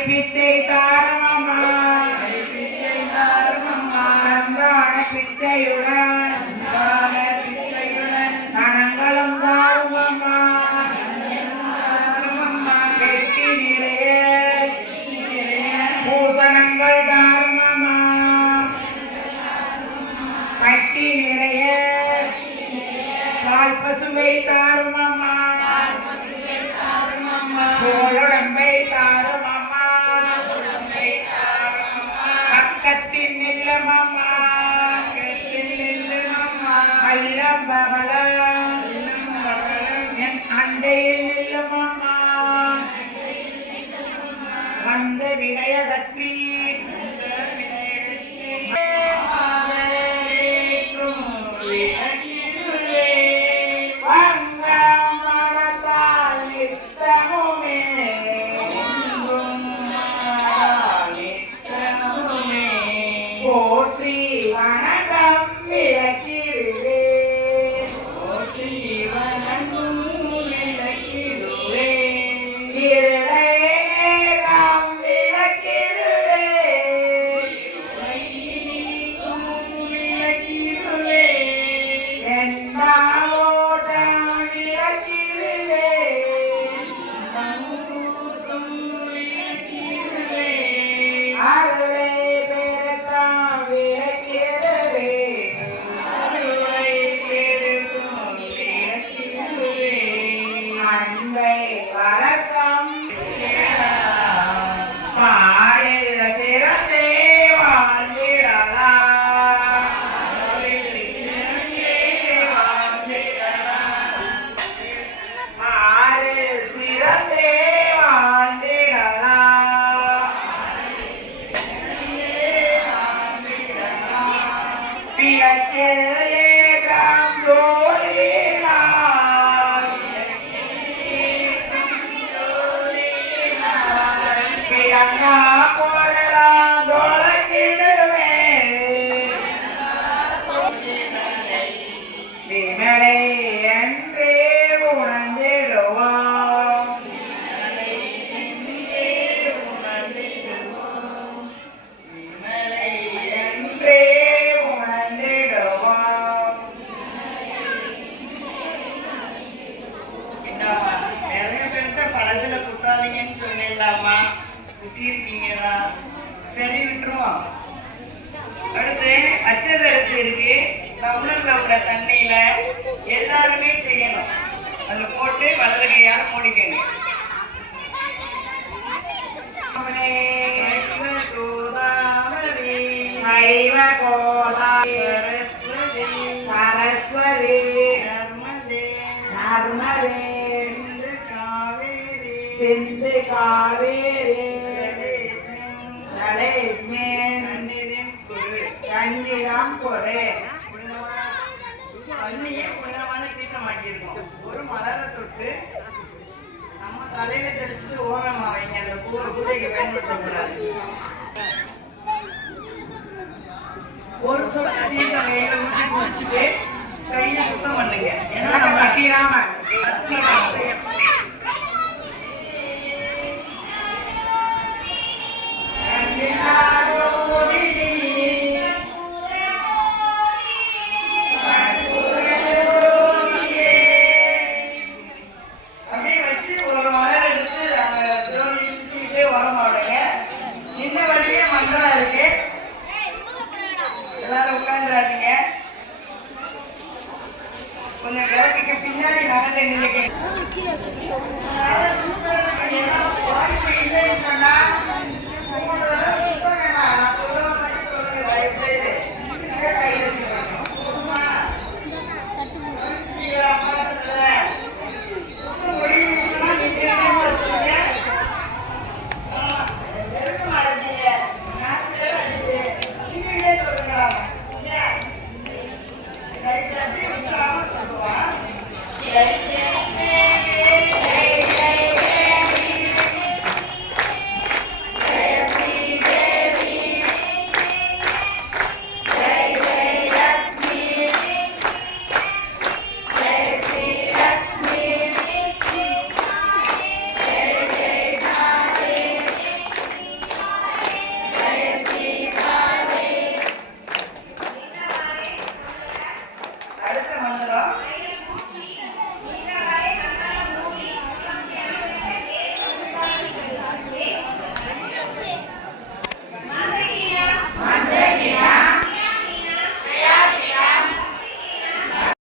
பிச்சை தாரமம்மா அன்பான பிச்சையுடன் கணங்களும் தாருமம்மா நிறைய பூசணங்கள் தாருமம்மா கட்டி நிறைய பால் பசுவை தாருமம்மா தோளுடம்பை বাবারা like again. சொன்னேன்லாமா குத்திருக்கீங்களா சரி விட்டுருவோம். அடுத்து அச்சதரிசி இருக்கு. டம்ளர்ல உள்ள தண்ணியில எல்லாருமே செய்யணும். அதுல போட்டு வலது கையால மூடிக்கங்க காவேரி நலேஸ்மின் கண்ணிரம் பொரு தண்ணியே புனிதமான தீர்த்தமாக்கியிருக்கோம் ஒரு மலரை தொட்டு நம்ம தலையில தெளிச்சுட்டு ஓரமா வைங்க அந்த பூவை பூஜைக்கு பயன்படுத்தக்கூடாது ஒரு சொட்டு தீர்த்தம் கையில ஊற்றி குடிச்சுட்டு கையை சுத்தம் பண்ணுங்க ஏன்னா நம்ம கட்டிடாம பின்னாடி